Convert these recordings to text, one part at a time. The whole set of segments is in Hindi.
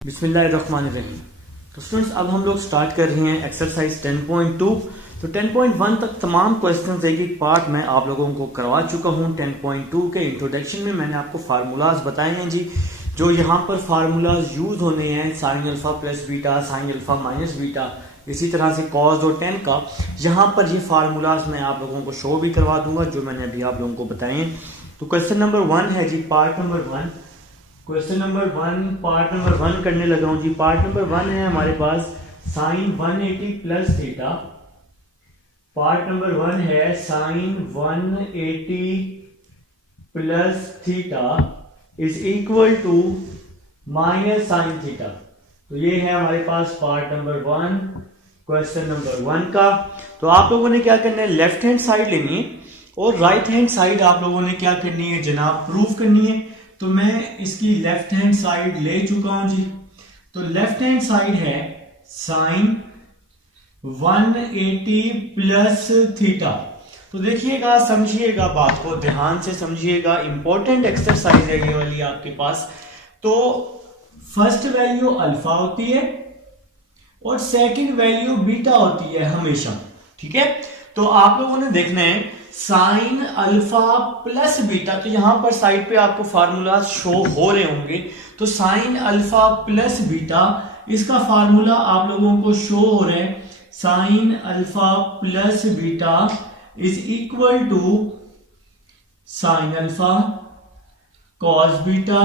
बिस्मिल्लाहिर्रहमानिर्रहीम। तो स्टूडेंट्स अब हम लोग स्टार्ट कर रहे हैं एक्सरसाइज 10.2। तो 10.1 तक तमाम क्वेश्चंस एक एक पार्ट में आप लोगों को करवा चुका हूं। 10.2 के इंट्रोडक्शन में मैंने आपको फार्मूलाज बताए हैं जी। जो यहाँ पर फार्मूलाज यूज होने हैं sign alpha plus beta, sine alpha minus beta, इसी तरह से कॉस और टेन का, यहाँ पर ये फार्मूलाज मैं आप लोगों को शो भी करवा दूंगा जो मैंने अभी आप लोगों को बताए हैं। तो क्वेश्चन नंबर 1 है जी, part number 1। Question number 1 part number 1 करने लगा हूं जी। पार्ट नंबर 1 है हमारे पास sine 180 plus theta. Part number 1 है sine 180 plus theta is equal to minus sine theta. तो ये है हमारे पास पार्ट नंबर 1 क्वेश्चन नंबर 1 का। तो आप लोगों ने क्या करना है, लेफ्ट हैंड साइड लेनी है और राइट हैंड साइड आप लोगों ने क्या करनी है जनाब, प्रूफ करनी है। तो मैं इसकी लेफ्ट हैंड साइड ले चुका हूं जी। तो लेफ्ट हैंड साइड है साइन 180 प्लस थीटा। तो देखिएगा, समझिएगा, बात को ध्यान से समझिएगा, इंपॉर्टेंट एक्सरसाइज है ये वाली आपके पास। तो फर्स्ट वैल्यू अल्फा होती है और सेकंड वैल्यू बीटा होती है हमेशा, ठीक है। तो आप लोगों ने देखना है साइन अल्फा प्लस बीटा। तो यहां पर साइड पे आपको फार्मूला शो हो रहे होंगे। तो साइन अल्फा प्लस बीटा, इसका फार्मूला आप लोगों को शो हो रहा है, sine alpha plus beta is equal to sine alpha cos beta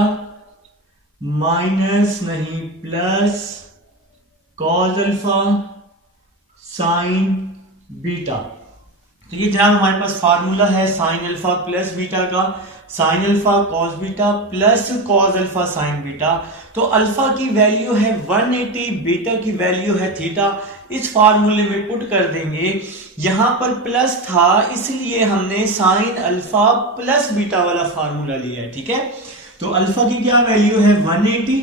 minus नहीं plus cos alpha sine beta. तो ये जनाब हमारे पास फार्मूला है साइन अल्फा प्लस बीटा का, sine alpha cos beta plus cos alpha sine beta. तो अल्फा की वैल्यू है 180, बीटा की वैल्यू है थीटा। इस फार्मूले में पुट कर देंगे। यहां पर प्लस था इसलिए हमने साइन अल्फा प्लस बीटा वाला फार्मूला लिया है, ठीक है। तो अल्फा की क्या वैल्यू है 180,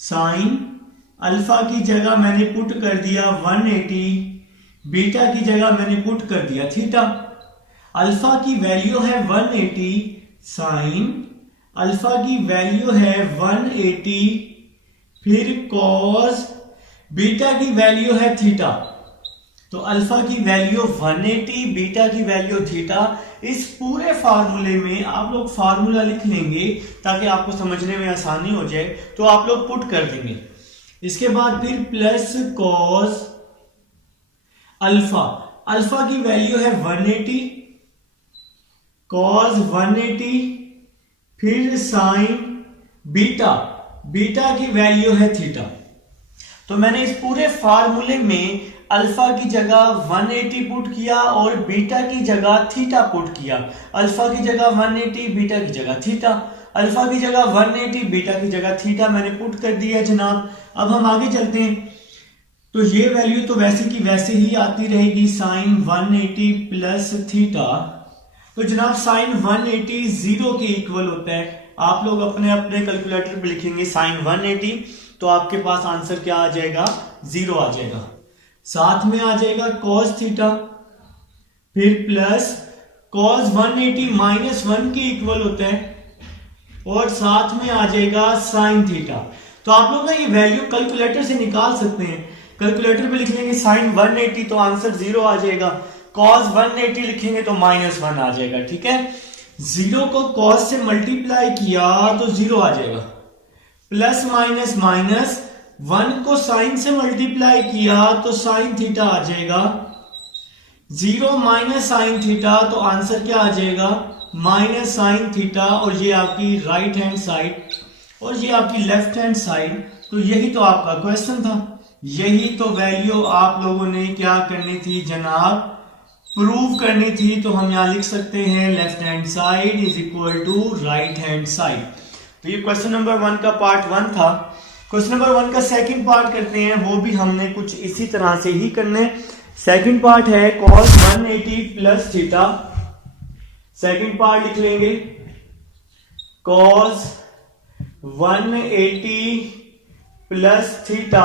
साइन अल्फा की जगह मैंने पुट कर दिया 180, बीटा की जगह मैंने पुट कर दिया थीटा। अल्फा की वैल्यू है 180, साइन अल्फा की वैल्यू है 180, फिर कॉस बीटा की वैल्यू है थीटा। तो अल्फा की वैल्यू 180, बीटा की वैल्यू थीटा। इस पूरे फार्मूले में आप लोग फार्मूला लिख लेंगे ताकि आपको समझने में आसानी हो जाए। तो आप लोग पुट कर देंगे। इसके बाद फिर प्लस कॉस अल्फा, अल्फा की वैल्यू है 180, कॉस 180, फिर साइन बीटा, बीटा की वैल्यू है थीटा। तो मैंने इस पूरे फार्मूले में अल्फा की जगह 180 पुट किया और बीटा की जगह थीटा पुट किया। अल्फा की जगह 180, बीटा की जगह थीटा। अल्फा की जगह 180, बीटा की जगह थीटा मैंने पुट कर दिया जनाब। अब हम आगे चलते हैं। तो ये वैल्यू तो वैसे की वैसे ही आती रहेगी, साइन 180 प्लस थीटा। तो जनाब साइन 180 0 के इक्वल होता है। आप लोग अपने अपने कैलकुलेटर पे लिखेंगे साइन 180, तो आपके पास आंसर क्या आ जाएगा, 0 आ जाएगा। साथ में आ जाएगा कॉस थीटा, फिर प्लस कॉस 180 माइनस 1 के इक्वल होता है और साथ में आ जाएगा साइन थीटा। तो आप लोग ना ये वैल्यू कैलकुलेटर से निकाल सकते हैं। कैलकुलेटर पे लिख लेंगे साइन 180 तो आंसर 0 आ जाएगा। कॉस 180 लिखेंगे तो माइनस 1 आ जाएगा, ठीक है। 0 को कॉस से मल्टीप्लाई किया तो 0 आ जाएगा। प्लस माइनस माइनस, 1 को साइन से मल्टीप्लाई किया तो साइन थीटा आ जाएगा। 0 माइनस साइन थीटा, तो आंसर क्या आ जाएगा, माइनस साइन थीटा। और ये आपकी राइट हैंड साइड और ये आपकी लेफ्ट हैंड साइड। तो यही तो आपका क्वेश्चन था, यही तो वैल्यू आप लोगों ने क्या करनी थी जनाब, प्रूव करनी थी। तो हम यहां लिख सकते हैं left hand side is equal to right hand side. तो ये क्वेश्चन नंबर 1 का पार्ट 1 था। क्वेश्चन नंबर 1 का सेकंड पार्ट करते हैं, वो भी हमने कुछ इसी तरह से ही करने। सेकंड पार्ट है cos 180 plus theta. Second part लिख लेंगे कॉस 180 प्लस थीटा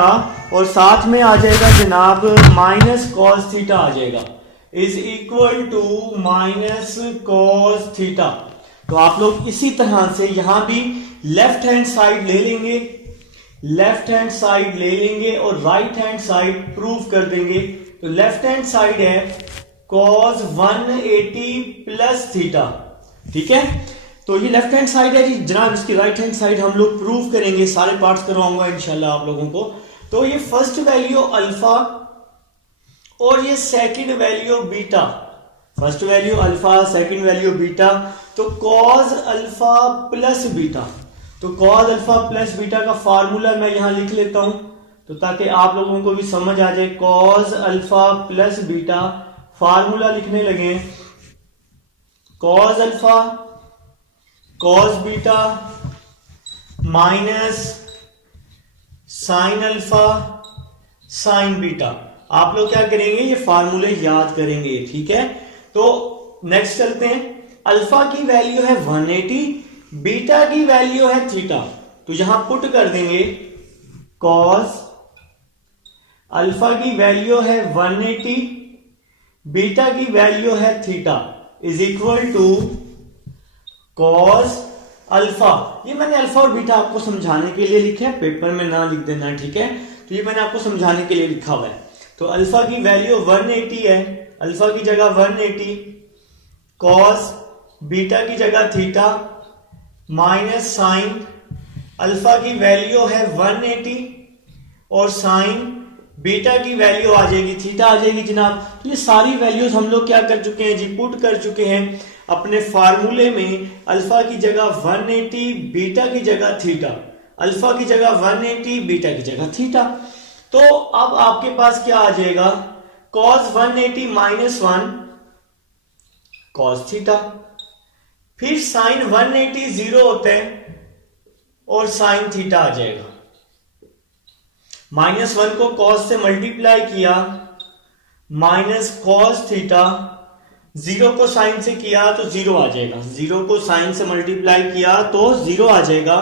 और साथ में आ जाएगा जनाब माइनस कॉस थीटा आ जाएगा, is equal to minus cos theta. तो आप लोग इसी तरह से यहां भी लेफ्ट हैंड साइड ले लेंगे लेफ्ट हैंड साइड ले लेंगे और राइट हैंड साइड प्रूव कर देंगे। तो लेफ्ट हैंड साइड है cos 180 प्लस थीटा, ठीक है। तो ये लेफ्ट हैंड साइड है जी जनाब, इसकी राइट हैंड साइड हम लोग प्रूव करेंगे, सारे पार्ट्स करवाऊंगा इंशाल्लाह आप लोगों को। तो ये फर्स्ट वैल्यू अल्फा और ये second value beta, first value alpha second value beta. तो cos अल्फा प्लस बीटा, तो cos अल्फा प्लस बीटा का फार्मूला मैं यहां लिख लेता हूं तो ताकि आप लोगों को भी समझ आ जाए। cos alpha plus beta formula लिखने लगे, cos alpha cos beta minus sine alpha sine beta. आप लोग क्या करेंगे, ये फार्मूले याद करेंगे, ठीक है। तो नेक्स्ट चलते हैं। अल्फा की वैल्यू है 180, बीटा की वैल्यू है थीटा। तो यहां पुट कर देंगे cos अल्फा की वैल्यू है 180, बीटा की वैल्यू है theta is equal to cos alpha. ये मैंने अल्फा और बीटा आपको समझाने के लिए लिखा है, पेपर में ना लिख देना, ठीक है। तो ये मैंने आपको समझाने के लिए लिखा हुआ है। तो अल्फा की वैल्यू 180 है, अल्फा की जगह 180, cos बीटा की जगह थीटा माइनस साइन अल्फा की वैल्यू है 180 और साइन बीटा की वैल्यू आ जाएगी थीटा आ जाएगी जनाब। तो ये सारी वैल्यूज हम लोग क्या कर चुके हैं जी, पुट कर चुके हैं अपने फार्मूले में। अल्फा की जगह 180, बीटा की जगह थीटा, अल्फा की जगह 180, बीटा की जगह थीटा। तो अब आपके पास क्या आ जाएगा, cos 180 माइनस 1 cos थीटा, फिर साइन 180 जीरो होता है और साइन थीटा आ जाएगा। माइनस 1 को cos से मल्टीप्लाई किया माइनस cos थीटा, जीरो को साइन से किया तो जीरो आ जाएगा, जीरो को साइन से मल्टीप्लाई किया तो जीरो आ जाएगा।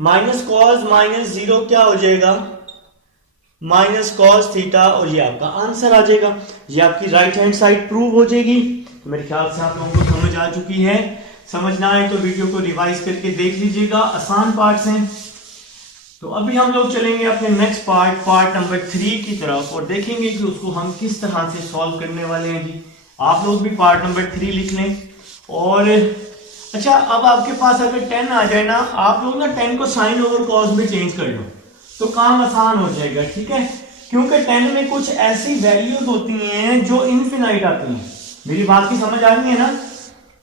माइनस cos माइनस जीरो क्या हो जाएगा, माइनस cos थीटा, और ये आपका आंसर आ जाएगा। ये आपकी राइट हैंड साइड प्रूव हो जाएगी। तो मेरे ख्याल से आप लोगों को समझ आ चुकी है। समझ ना आए तो वीडियो को रिवाइज करके देख लीजिएगा, आसान पार्ट्स हैं। तो अभी हम लोग चलेंगे अपने नेक्स्ट पार्ट नंबर 3 की तरफ और देखेंगे कि उसको हम किस तरह से सॉल्व करने वाले हैं जी। आप लोग भी पार्ट नंबर 3 लिख लें। और अच्छा, अब आपके पास अगर 10 आ जाए ना, आप लोग ना 10 को साइन ओवर कॉस में चेंज कर लो तो काम आसान हो जाएगा, ठीक है। क्योंकि 10 में कुछ ऐसी वैल्यूज होती हैं जो इनफिनाइट आती हैं। मेरी बात की समझ आ रही है ना,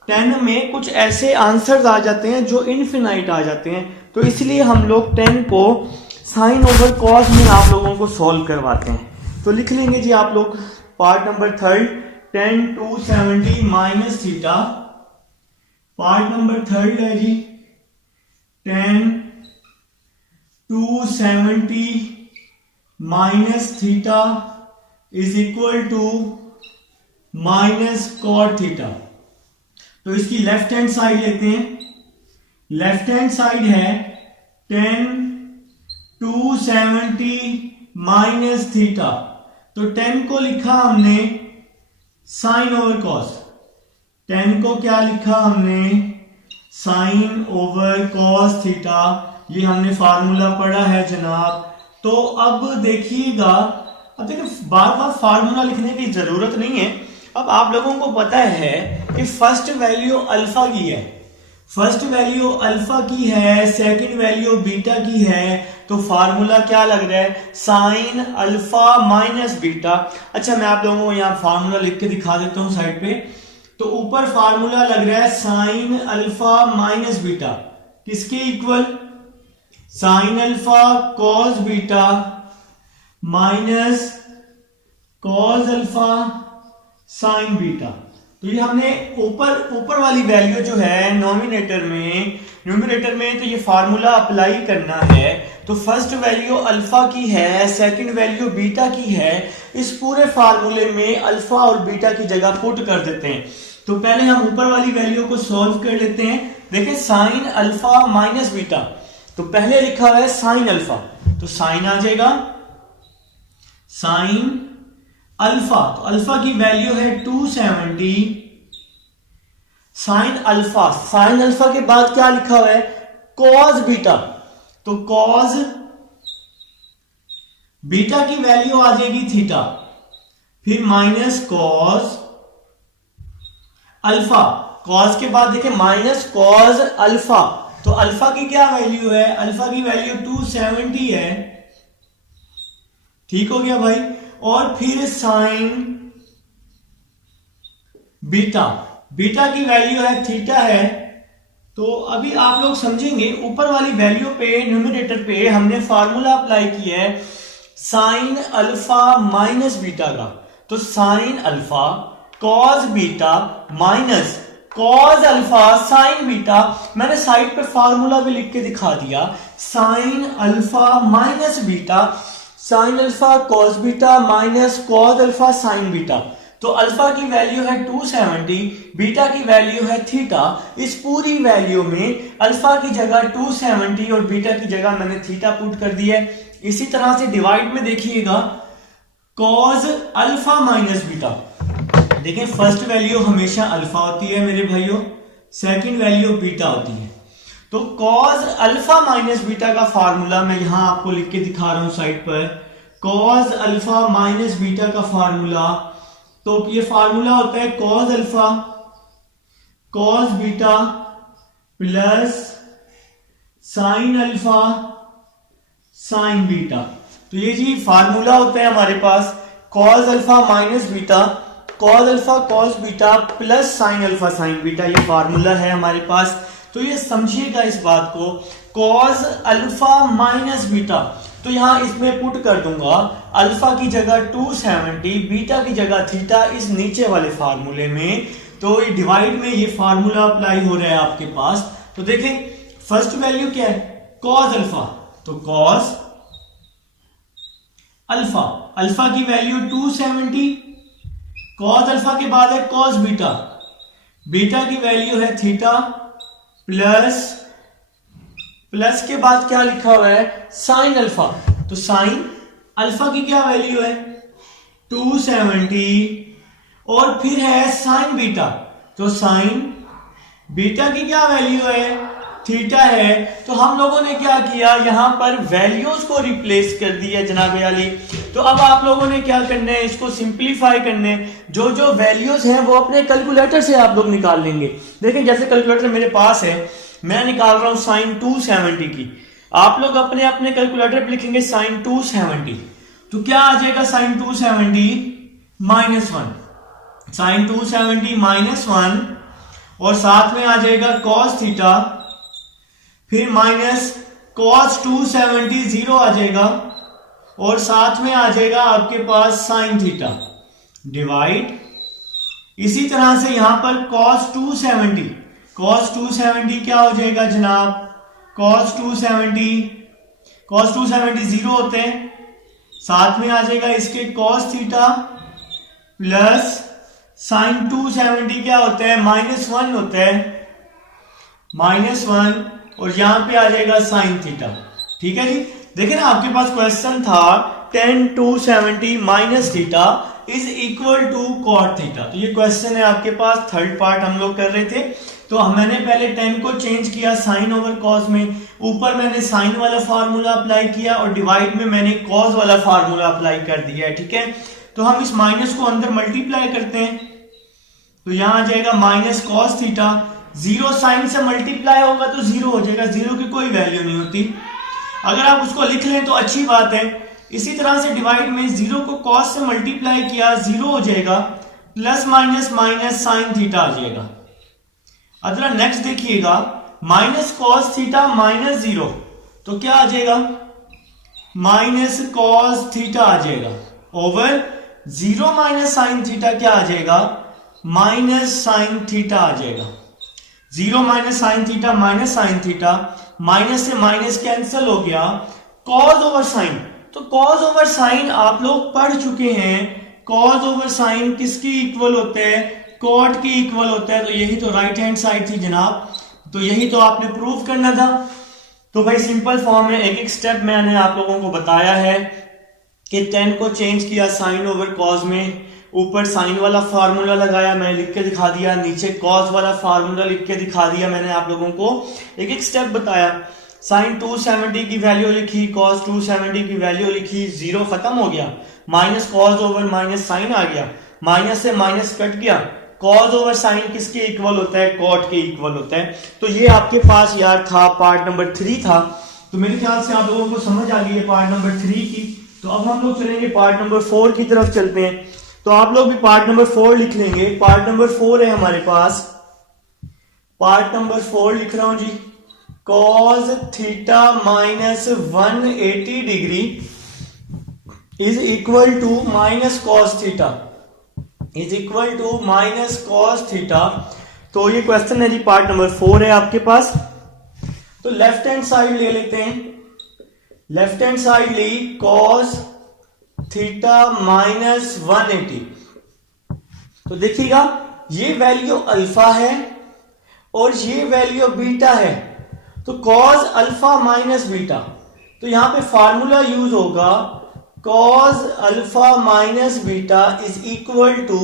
10 में कुछ ऐसे आंसर्स आ जाते हैं जो इनफिनाइट आ जाते हैं। तो इसलिए हम लोग 10 को साइन ओवर कॉस में आप लोगों को सॉल्व करवाते हैं। तो लिख लेंगे जी आप लोग part number 3, 10 270 minus theta. Part number 3 है जी 10 270 minus theta is equal to minus cot theta. तो इसकी लेफ्ट हैंड साइड लेते हैं। लेफ्ट हैंड साइड है 10 270 माइनस थीटा। तो 10 को लिखा हमने साइन ओवर कॉस, 10 को क्या लिखा हमने, साइन ओवर कॉस थीटा। ये हमने फार्मूला पढ़ा है जनाब। तो अब देखिएगा, अब देखिए बार बार फार्मूला लिखने की जरूरत नहीं है। अब आप लोगों को पता है कि फर्स्ट वैल्यू अल्फा की है, फर्स्ट वैल्यू अल्फा की है, सेकंड वैल्यू बीटा की है। तो फार्मूला क्या लग रहा है, साइन अल्फा माइनस बीटा। अच्छा, मैं आप लोगों को यहाँ फार्मूला लिख के दिखा देता हूं साइड पे। तो ऊपर फार्मूला लग रहा है साइन अल्फा माइनस बीटा, किसके equal, sign alpha cos beta minus cos alpha sine beta. तो ये हमने ऊपर वाली वैल्यू जो है न्यूमरेटर में तो ये फार्मूला अप्लाई करना है। तो फर्स्ट वैल्यू अल्फा की है, सेकंड वैल्यू बीटा की है। इस पूरे फार्मूले में अल्फा और बीटा की जगह पुट कर देते हैं। तो पहले हम ऊपर वाली वैल्यू को सॉल्व कर लेते हैं। देखिए साइन अल्फा माइनस बीटा, तो पहले लिखा हुआ है साइन अल्फा, तो साइन आ जाएगा साइन अल्फा। तो अल्फा की वैल्यू है 270 साइन अल्फा। साइन अल्फा के बाद क्या लिखा हुआ है, कॉस बीटा। तो कॉस बीटा की वैल्यू आ जाएगी थीटा, फिर माइनस कॉस अल्फा, कॉस के बाद देखें माइनस कॉस अल्फा, तो अल्फा की क्या वैल्यू है, अल्फा की वैल्यू 270 है, ठीक हो गया भाई। और फिर साइन बीटा, बीटा की वैल्यू है थीटा है। तो अभी आप लोग समझेंगे, ऊपर वाली वैल्यू पे न्यूमरेटर पे हमने फार्मूला अप्लाई किया है साइन अल्फा माइनस बीटा का, तो sine alpha cos beta minus cos alpha sine beta. मैंने साइड पे फार्मूला भी लिख के दिखा दिया, sine alpha minus beta, sign alpha cos beta minus cos alpha sine beta. तो अल्फा की वैल्यू है 270, बीटा की वैल्यू है थीटा। इस पूरी वैल्यू में अल्फा की जगह 270 और बीटा की जगह मैंने थीटा पुट कर दिया है। इसी तरह से डिवाइड में देखिएगा कॉस अल्फा माइनस बीटा, देखिए फर्स्ट वैल्यू हमेशा अल्फा होती है मेरे भाइयों, सेकंड वैल्यू बीटा होती है। तो कॉस अल्फा माइनस बीटा का फार्मूला मैं यहां आपको लिख के दिखा रहा हूं साइड पर, कॉस अल्फा माइनस बीटा का फार्मूला। तो ये फार्मूला होता है cos alpha cos beta plus sine alpha sine beta. तो ये जी फार्मूला होता है हमारे पास, cos alpha minus beta, cos alpha cos beta plus sine alpha sine beta, ये फार्मूला है हमारे पास। तो ये समझिएगा इस बात को, कॉस अल्फा माइनस बीटा, तो यहां इसमें पुट कर दूंगा अल्फा की जगह 270, बीटा की जगह थीटा इस नीचे वाले फार्मूले में। तो ये डिवाइड में ये फार्मूला अप्लाई हो रहा है आपके पास। तो देखें फर्स्ट वैल्यू क्या है, कॉस अल्फा, तो कॉस अल्फा, अल्फा की वैल्यू 270, कॉस अल्फा के बाद है कॉस बीटा, बीटा की वैल्यू है थीटा प्लस, प्लस के बाद क्या लिखा हुआ है साइन अल्फा, तो साइन अल्फा की क्या वैल्यू है 270 और फिर है साइन बीटा, तो साइन बीटा की क्या वैल्यू है थीटा है। तो हम लोगों ने क्या किया, यहां पर वैल्यूज को रिप्लेस कर दिया जनाबे अली। तो अब आप लोगों ने क्या करना है, इसको सिंप्लीफाई करने, जो जो वैल्यूज हैं वो अपने कैलकुलेटर से आप लोग निकाल लेंगे। देखें जैसे कैलकुलेटर मेरे पास है, मैं निकाल रहा हूं साइन 270 की, आप लोग अपने अपने कैलकुलेटर पे लिखेंगे साइन 270, तो क्या आ जाएगा साइन 270 -1, साइन 270 -1 और साथ में आ जाएगा कॉस थीटा, फिर माइनस कॉस 270 0 आ जाएगा और साथ में आ जाएगा आपके पास साइन थीटा डिवाइड। इसी तरह से यहां पर cos 270 क्या हो जाएगा जनाब, cos 270 0 होते हैं, साथ में आ जाएगा इसके cos थीटा प्लस साइन 270 क्या होता है -1 होता है, -1 और यहां पे आ जाएगा साइन थीटा। ठीक है जी, देखिए ना आपके पास क्वेश्चन था tan 270 minus theta is equal to cot theta, तो ये क्वेश्चन है आपके पास, थर्ड पार्ट हम लोग कर रहे थे। तो मैंने पहले tan को चेंज किया साइन ओवर कॉस में, ऊपर मैंने साइन वाला फार्मूला अप्लाई किया और डिवाइड में मैंने कॉस वाला फार्मूला अप्लाई कर दिया है। ठीक है, तो हम इस माइनस को अंदर मल्टीप्लाई करते हैं, तो यहां आ जाएगा माइनस कॉस थीटा, 0 साइन से मल्टीप्लाई होगा तो 0 हो जाएगा, 0 की कोई वैल्यू नहीं होती, अगर आप उसको लिख लें तो अच्छी बात है। इसी तरह से डिवाइड में 0 को cos से मल्टीप्लाई किया 0 हो जाएगा, plus minus minus sine theta आ जाएगा। अगला नेक्स्ट देखिएगा माइनस कॉस थीटा -0, तो क्या आ जाएगा माइनस कॉस थीटा आ जाएगा ओवर 0 माइनस साइन थीटा क्या आ जाएगा माइनस साइन थीटा आ जाएगा। 0 minus sine theta minus sine theta, minus से माइनस कैंसिल हो गया, कॉस ओवर साइन, तो कॉस ओवर साइन आप लोग पढ़ चुके हैं, कॉस ओवर साइन किसकी इक्वल होते हैं, कॉट की इक्वल होता है। तो यही तो राइट हैंड साइड थी जनाब, तो यही तो आपने प्रूव करना था। तो भाई सिंपल फॉर्म में एक एक स्टेप मैंने आप लोगों को बताया है कि tan को चेंज किया साइन ओवर कॉस में, ऊपर साइन वाला फार्मूला लगाया, मैं लिख के दिखा दिया, नीचे कॉस वाला फार्मूला लिख के दिखा दिया, मैंने आप लोगों को एक एक स्टेप बताया। साइन 270 की वैल्यू लिखी, कॉस 270 की वैल्यू लिखी, जीरो खत्म हो गया, minus cos over minus sine आ गया, माइनस से माइनस कट गया, कॉस ओवर साइन किसके इक्वल होता है, कॉट के इक्वल होता है। तो ये आपके पास यार था पार्ट नंबर 3 था। तो मेरे ख्याल से आप लोगों को समझ आ गई है पार्ट नंबर 3 की। तो अब हम लोग चलेंगे पार्ट नंबर 4 की तरफ चलते हैं। तो आप लोग भी पार्ट नंबर 4 लिख लेंगे। पार्ट नंबर 4 है हमारे पास, पार्ट नंबर 4 लिख रहा हूं जी, cos theta minus 180 degree is equal to minus cos theta, is equal to minus cos theta. तो ये क्वेश्चन है जी, पार्ट नंबर 4 है आपके पास। तो लेफ्ट हैंड साइड ले लेते हैं, लेफ्ट हैंड साइड ली cos थीटा माइनस 180। तो देखिएगा ये वैल्यू अल्फा है और ये वैल्यू बीटा है। तो cos अल्फा माइनस बीटा, तो यहां पे फार्मूला यूज होगा cos alpha minus beta is equal to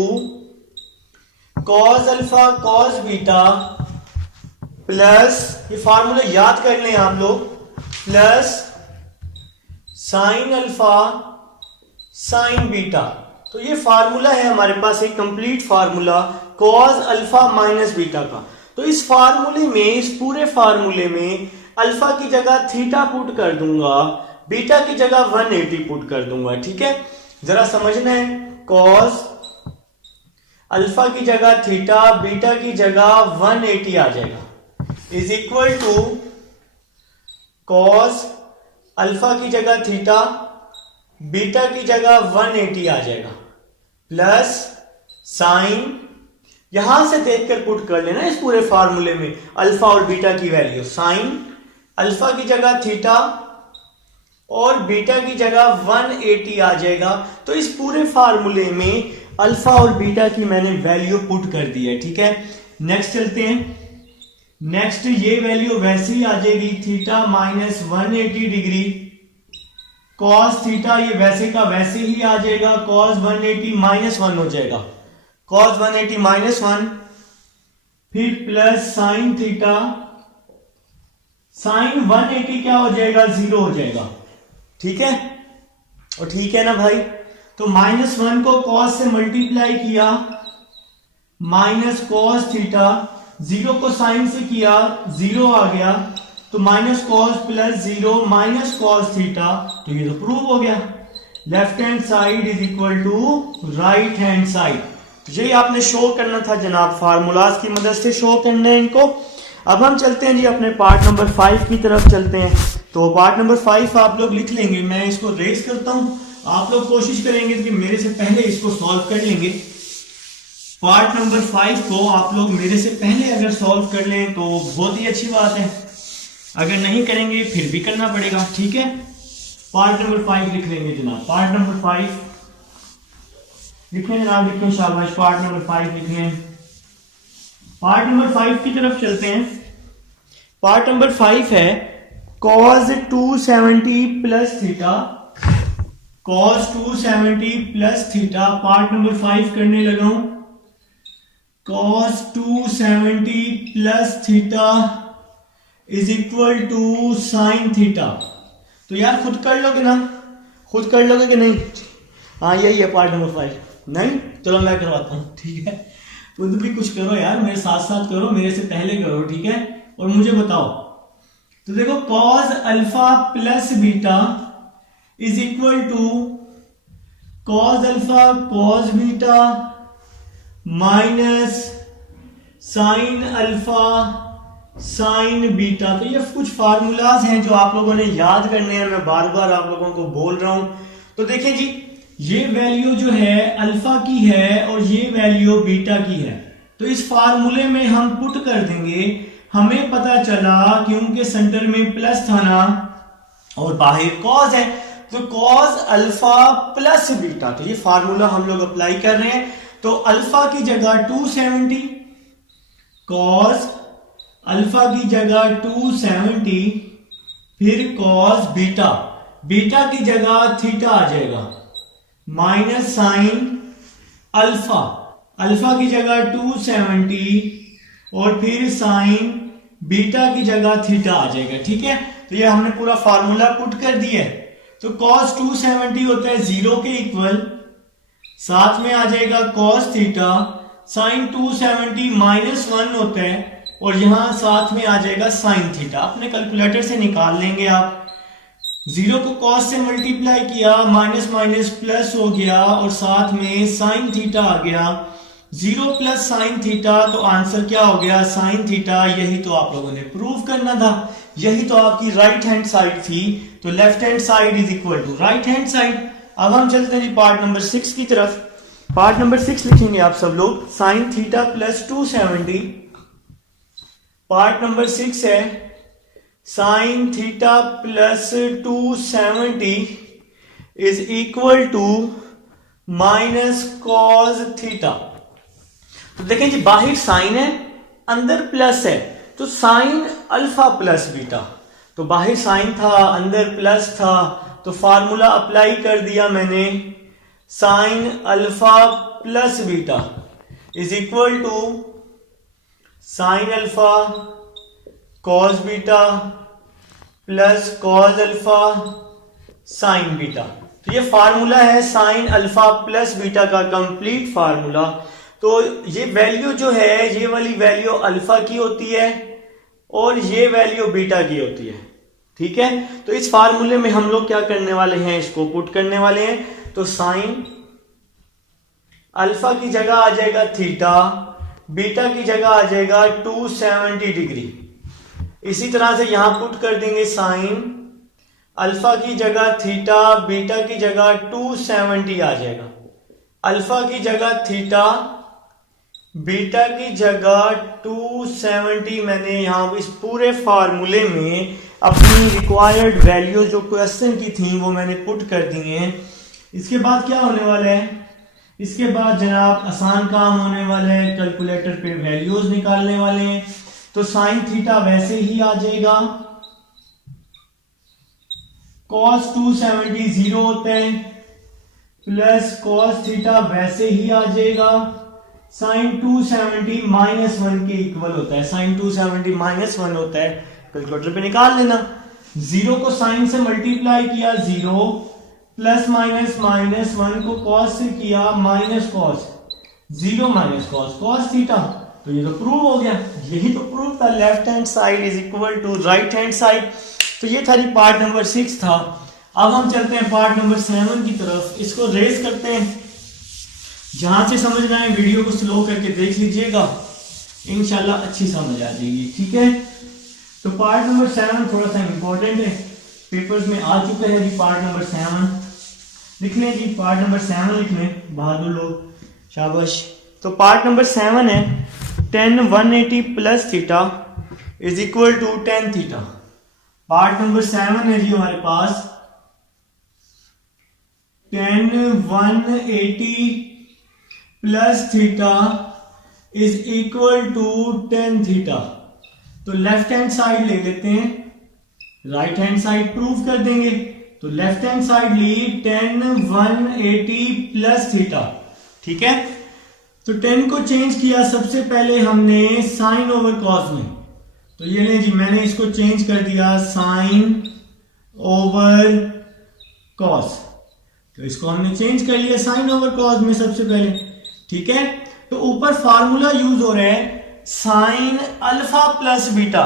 cos alpha cos beta plus, ये फार्मूला याद कर लें आप लोग, plus sine alpha sine beta. तो ये फार्मूला है हमारे पास, एक complete formula cos alpha minus beta का। तो इस फार्मूले में, इस पूरे फार्मूले में अल्फा की जगह थीटा पुट कर दूंगा, बीटा की जगह 180 पुट कर दूंगा। ठीक है, जरा समझना है, cos अल्फा की जगह थीटा, बीटा की जगह 180 आ जाएगा, is equal to cos alpha की जगह थीटा, बीटा की जगह 180 आ जाएगा, प्लस साइन, यहां से देखकर पुट कर लेना इस पूरे फार्मूले में अल्फा और बीटा की वैल्यू, साइन अल्फा की जगह थीटा और बीटा की जगह 180 आ जाएगा। तो इस पूरे फार्मूले में अल्फा और बीटा की मैंने वैल्यू पुट कर दी है। ठीक है, नेक्स्ट चलते हैं। नेक्स्ट ये वैल्यू वैसे ही आ जाएगी, theta minus 180 degree cos theta, ये वैसे का वैसे ही आ जाएगा, cos 180 माइनस 1 हो जाएगा, cos 180 माइनस 1, फिर प्लस साइन थीटा, साइन 180 क्या हो जाएगा, 0 हो जाएगा। ठीक है, और ठीक है ना भाई। तो माइनस 1 को cos से मल्टीप्लाई किया, माइनस cos थीटा, 0 को साइन से किया, 0 आ गया, तो minus cos plus 0 minus cos theta. तो ये तो प्रूव हो गया, left hand side is equal to right hand side. यही आपने शो करना था जनाब, फार्मूलाज की मदद से शो करना है इनको। अब हम चलते हैं जी अपने पार्ट नंबर 5 की तरफ चलते हैं। तो पार्ट नंबर 5 आप लोग लिख लेंगे, मैं इसको रेस करता हूं, आप लोग कोशिश करेंगे कि मेरे से पहले इसको सॉल्व कर लेंगे। पार्ट नंबर 5 को आप लोग मेरे से पहले अगर सॉल्व कर लें तो बहुत ही अच्छी बात है, अगर नहीं करेंगे फिर भी करना पड़ेगा। ठीक है, पार्ट नंबर 5 लिख लेंगे जनाब, पार्ट नंबर 5 लिखें जनाब, लिखें, शाबाश, पार्ट नंबर 5 लिख लें। पार्ट नंबर 5 की तरफ चलते हैं। पार्ट नंबर 5 है cos 270 plus theta, cos 270 plus theta. Part number 5 करने लगा हूं, cos 270 plus theta is equal to sine theta. तो यार खुद कर लोगे ना, खुद कर लोगे कि नहीं? हाँ यही है पार्ट नंबर 5। नहीं, चलो मैं करवाता हूँ। ठीक है, तुम भी कुछ करो यार, मेरे साथ साथ करो, मेरे से पहले करो। ठीक है, और मुझे बताओ। तो देखो cos alpha plus beta is equal to cos alpha cos beta minus sine alpha sine beta. तो ये कुछ फार्मूलाज हैं जो आप लोगों ने याद करने हैं, मैं बार बार आप लोगों को बोल रहा हूं। तो देखिए जी, ये वैल्यू जो है अल्फा की है और ये वैल्यू बीटा की है। तो इस फार्मूले में हम पुट कर देंगे, हमें पता चला क्योंकि सेंटर में प्लस था ना और बाहर कॉस है, तो कॉस अल्फा प्लस बीटा। तो ये फार्मूला हम लोग अप्लाई कर रहे हैं। तो अल्फा की जगह 270, कॉस अल्फा की जगह 270, फिर कॉस बीटा, बीटा की जगह थीटा आ जाएगा, माइनस साइन अल्फा, अल्फा की जगह 270 और फिर साइन बीटा की जगह थीटा आ जाएगा। ठीक है, तो ये हमने पूरा फार्मूला पुट कर दिया है। तो cos 270 होता है 0 के इक्वल, साथ में आ जाएगा cos थीटा, sin 270 -1 होता है और यहां साथ में आ जाएगा sin थीटा। अपने कैलकुलेटर से निकाल लेंगे आप। 0 को cos से मल्टीप्लाई किया, माइनस माइनस प्लस हो गया और साथ में sin थीटा आ गया। 0 प्लस sin थीटा, तो आंसर क्या हो गया? sin theta. यही तो आप लोगों ने प्रूव करना था, यही तो आपकी राइट हैंड साइड थी। तो left hand side is equal to right hand side. अब हम चलते हैं पार्ट नंबर 6 की तरफ। पार्ट नंबर 6 लिखेंगे आप सब लोग, sin theta plus 270। Part number 6 है sin theta plus 270 is equal to minus cos theta. तो देखें जी, बाहर साइन है, अंदर प्लस है, तो साइन अल्फा प्लस बीटा। तो बाहर साइन था, अंदर प्लस था, तो फार्मूला अप्लाई कर दिया मैंने, sine alpha plus beta is equal to sine alpha cos beta plus cos alpha sine beta. तो ये फार्मूला है साइन अल्फा प्लस बीटा का कंप्लीट फार्मूला। तो ये वैल्यू जो है, ये वाली वैल्यू अल्फा की होती है और ये वैल्यू बीटा की होती है। ठीक है, तो इस फार्मूले में हम लोग क्या करने वाले हैं, इसको पुट करने वाले हैं। तो साइन अल्फा की जगह आ जाएगा थीटा, बीटा की जगह आ जाएगा 270 डिग्री। इसी तरह से यहां पुट कर देंगे साइन अल्फा की जगह थीटा, बीटा की जगह 270 आ जाएगा। अल्फा की जगह थीटा, बीटा की जगह 270 मैंने यहां इस पूरे फार्मूले में अपनी रिक्वायर्ड वैल्यू जो क्वेश्चन की थी वो मैंने पुट कर दी हैं। इसके बाद क्या होने वाला है, इसके बाद जनाब आसान काम होने वाला है, कैलकुलेटर पे वैल्यूज निकालने वाले हैं। तो साइन थीटा वैसे ही आ जाएगा, cos 270 0 होता है, प्लस cos थीटा वैसे ही आ जाएगा, साइन 270 -1 के इक्वल होता है। साइन 270 -1 होता है, कैलकुलेटर पे निकाल लेना। 0 को साइन से मल्टीप्लाई किया 0, प्लस माइनस माइनस 1 को cos से किया minus cos, 0 minus cos theta. तो ये तो प्रूव हो गया, यही तो प्रूव था, left hand side is equal to right hand side. तो ये था पार्ट नंबर 6 था। अब हम चलते हैं पार्ट नंबर 7 की तरफ। इसको रेस करते हैं, जहां से समझ रहे हैं वीडियो को स्लो करके देख लीजिएगा, इंशाल्लाह अच्छी समझ आ जाएगी। ठीक है, तो पार्ट नंबर 7 थोड़ा सा इंपॉर्टेंट है, पेपर्स में आ चुका है जी। पार्ट नंबर 7 लिख लें जी, पार्ट नंबर 7 लिख लें, बहादुर लोग, शाबाश। तो पार्ट नंबर 7 है tan 180 plus theta is equal to tan theta. Part number 7 है जी हमारे पास, tan 180 plus theta is equal to tan theta. तो लेफ्ट हैंड साइड ले लेते हैं, राइट हैंड साइड प्रूव कर देंगे। तो लेफ्ट हैंड साइड ली tan 180 प्लस थीटा। ठीक है, तो tan को चेंज किया सबसे पहले हमने साइन ओवर कॉस में। तो ये ले जी, मैंने इसको चेंज कर दिया साइन ओवर कॉस। तो इसको हमने चेंज कर लिया साइन ओवर कॉस में सबसे पहले। ठीक है, तो ऊपर फार्मूला यूज हो रहा है साइन अल्फा प्लस बीटा।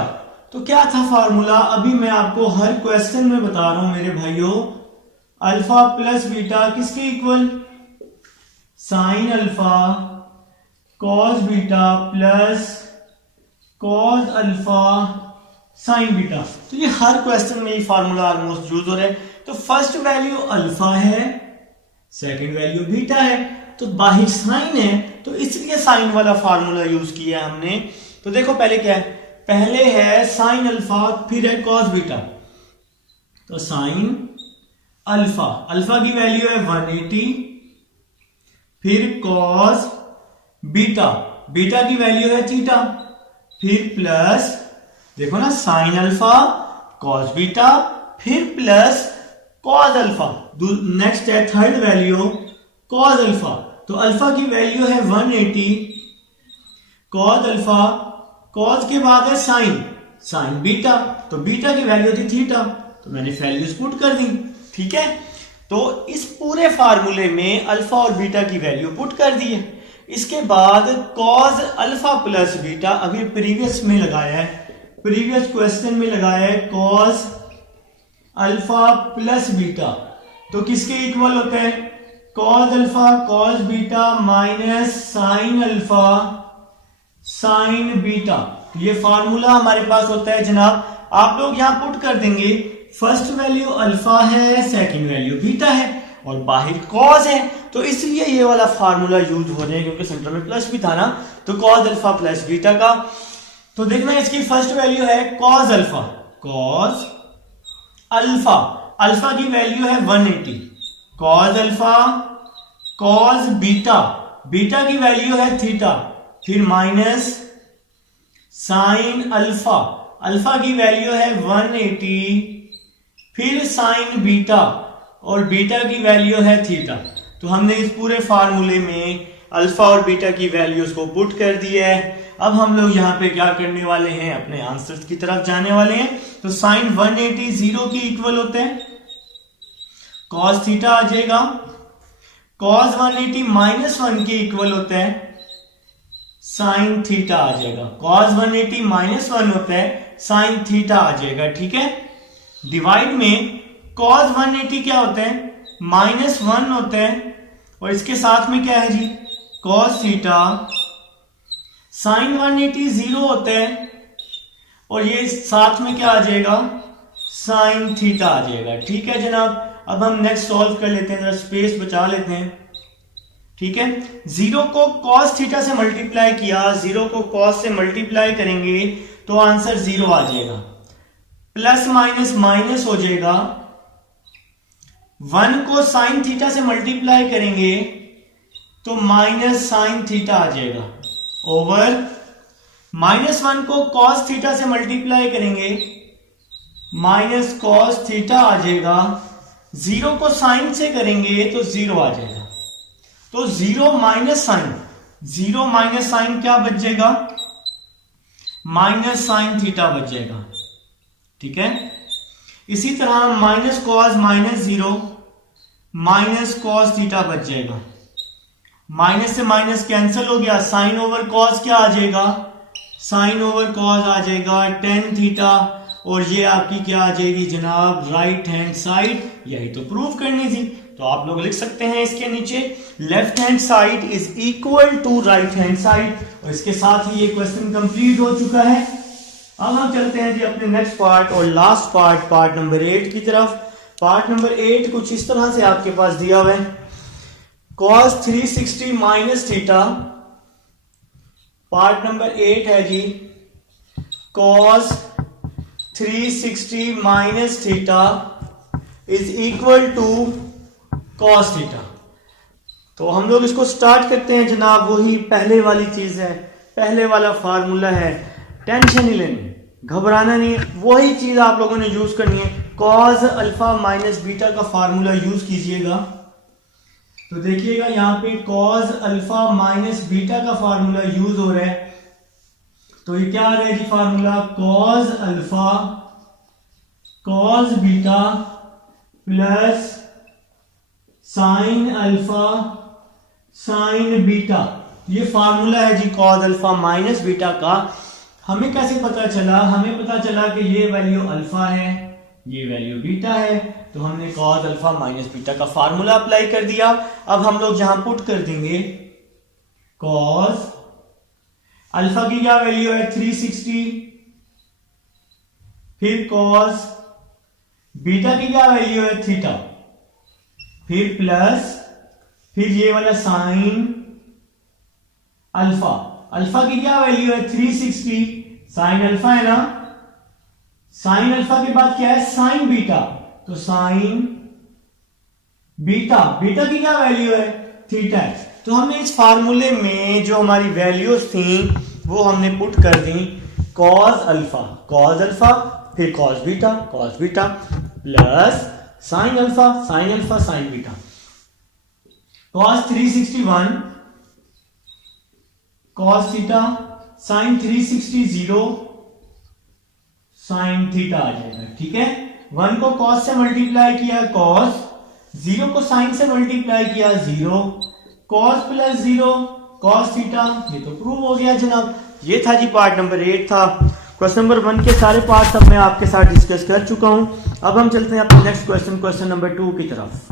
तो क्या था फार्मूला, अभी मैं आपको हर क्वेश्चन में बता रहा हूं मेरे भाइयों। अल्फा प्लस बीटा किसके equal, sign alpha cos beta plus cos alpha sine beta. तो ये हर क्वेश्चन में ये फार्मूला ऑलमोस्ट यूज हो रहा है। तो फर्स्ट वैल्यू अल्फा है, सेकंड वैल्यू बीटा है, तो बाहर साइन है, तो इसलिए साइन वाला फार्मूला यूज किया हमने। तो देखो पहले क्या है, पहले है साइन अल्फा, फिर है कॉस बीटा। तो साइन अल्फा, अल्फा की वैल्यू है 180, फिर कॉस बीटा, बीटा की वैल्यू है थीटा, फिर प्लस, देखो ना, साइन अल्फा कॉस बीटा, फिर प्लस कॉस अल्फा। नेक्स्ट है थर्ड वैल्यू कॉस अल्फा। तो अल्फा की वैल्यू है 180, कॉस अल्फा, कॉस के बाद है साइन, साइन बीटा, तो बीटा की वैल्यू थी थीटा, तो मैंने वैल्यूज पुट कर दी। ठीक है, तो इस पूरे फार्मूले में अल्फा और बीटा की वैल्यू पुट कर दी है। इसके बाद कॉज अल्फा प्लस बीटा, अभी प्रीवियस में लगाया है, प्रीवियस क्वेश्चन में लगाया है कॉज अल्फा प्लस बीटा, तो किसके इक्वल होता है, cause alpha cos beta minus sine alpha sine beta. ये फार्मूला हमारे पास होता है जनाब, आप लोग यहां पुट कर देंगे, फर्स्ट वैल्यू अल्फा है, सेकंड वैल्यू बीटा है और बाहर कॉज है, तो इसलिए ये वाला फार्मूला यूज हो रहे हैं क्योंकि सेंटर में प्लस भी था ना, तो कॉज अल्फा प्लस बीटा का। तो देखना इसकी फर्स्ट वैल्यू है cause alpha, cause alpha, alpha की वैल्यू है 180, cause alpha cos beta, beta की वैल्यू है थीटा, फिर माइनस साइन अल्फा, अल्फा की वैल्यू है 180, फिर साइन बीटा और बीटा की वैल्यू है थीटा। तो हमने इस पूरे फार्मूले में अल्फा और बीटा की वैल्यूज को पुट कर दिया है। अब हम लोग यहाँ पे क्या करने वाले हैं, अपने आंसर की तरफ जाने वाले हैं। तो साइन 180 जीरो की इक्वल होते हैं, कॉस थीटा आ जाएगा, कॉस 180 -1 के इक्वल होता है साइन थीटा आ जाएगा, कॉस 180 -1 होता है साइन थीटा आ जाएगा। ठीक है, डिवाइड में कॉस 180 क्या होता है, -1 होता है और इसके साथ में क्या है जी, कॉस थीटा, साइन 180 जीरो होता है और ये साथ में क्या आ जाएगा, साइन थीटा आ जाएगा। ठीक है जनाब, अब हम नेक्स्ट सॉल्व कर लेते हैं, जरा स्पेस बचा लेते हैं। ठीक है, जीरो को कॉस थीटा से मल्टीप्लाई किया, जीरो को कॉस से मल्टीप्लाई करेंगे तो आंसर जीरो आ जाएगा, प्लस माइनस माइनस हो जाएगा, 1 को साइन थीटा से मल्टीप्लाई करेंगे तो माइनस साइन थीटा आ जाएगा, ओवर -1 को कॉस थीटा से मल्टीप्लाई करेंगे माइनस कॉस थीटा आ जाएगा, जीरो को साइन से करेंगे तो जीरो आ जाएगा, तो जीरो माइनस साइन क्या बच जाएगा, माइनस साइन थीटा बच जाएगा। ठीक है, इसी तरह minus cos minus zero minus cos theta बच जाएगा, माइनस से माइनस कैंसिल हो गया, साइन ओवर कॉस क्या आ जाएगा, साइन ओवर कॉस आ जाएगा tan थीटा, और ये आपकी क्या आ जाएगी जनाब, राइट हैंड साइड। यही तो प्रूव करनी थी, तो आप लोग लिख सकते हैं इसके नीचे left hand side is equal to right hand side, और इसके साथ ही ये क्वेश्चन कंप्लीट हो चुका है। अब हम चलते हैं जी अपने नेक्स्ट पार्ट और लास्ट पार्ट, पार्ट नंबर 8 की तरफ। पार्ट नंबर 8 कुछ इस तरह से आपके पास दिया हुआ है, cos 360 minus theta, part number 8 है जी cos 360 minus theta is equal to cos theta. तो हम लोग इसको स्टार्ट करते हैं जनाब, वही पहले वाली चीज है, पहले वाला फार्मूला है, टेंशन नहीं लेनी, घबराना नहीं है, वही चीज आप लोगों ने यूज करनी है, cos अल्फा माइनस बीटा का फार्मूला यूज कीजिएगा। तो देखिएगा यहाँ पे cos अल्फा माइनस बीटा का फार्मूला यूज हो रहा है, तो ये क्या आ रहा है जी formula, cos alpha cos beta plus sine alpha sine beta, ये फार्मूला है जी cos अल्फा माइनस बीटा का। हमें कैसे पता चला, हमें पता चला कि ये वैल्यू अल्फा है, ये वैल्यू बीटा है, तो हमने cos अल्फा माइनस बीटा का फार्मूला अप्लाई कर दिया। अब हम लोग जहां पुट कर देंगे cos अल्फा की क्या वैल्यू है 360, फिर cos बीटा की क्या वैल्यू है थीटा, फिर प्लस, फिर ये वाला साइन अल्फा, अल्फा की क्या वैल्यू है 360, साइन अल्फा है ना, साइन अल्फा के बाद क्या है साइन बीटा, तो साइन बीटा, बीटा की क्या वैल्यू है थीटा है। तो हमने इस फार्मूले में जो हमारी वैल्यूज थी वो हमने पुट कर दी, cos अल्फा फिर cos beta plus sine alpha sine beta, cos 361 cos theta sine 360 0 sine theta आ जाएगा। ठीक है, 1 को कॉस से मल्टीप्लाई किया कॉस, 0 को साइन से मल्टीप्लाई किया 0, कॉस प्लस 0 कॉस थीटा। ये तो प्रूव हो गया जनाब। ये था जी पार्ट नंबर 8 था। क्वेश्चन नंबर 1 के सारे पार्ट अब मैं आपके साथ डिस्कस कर चुका हूं। अब हम चलते हैं अपने नेक्स्ट क्वेश्चन नंबर 2 की तरफ।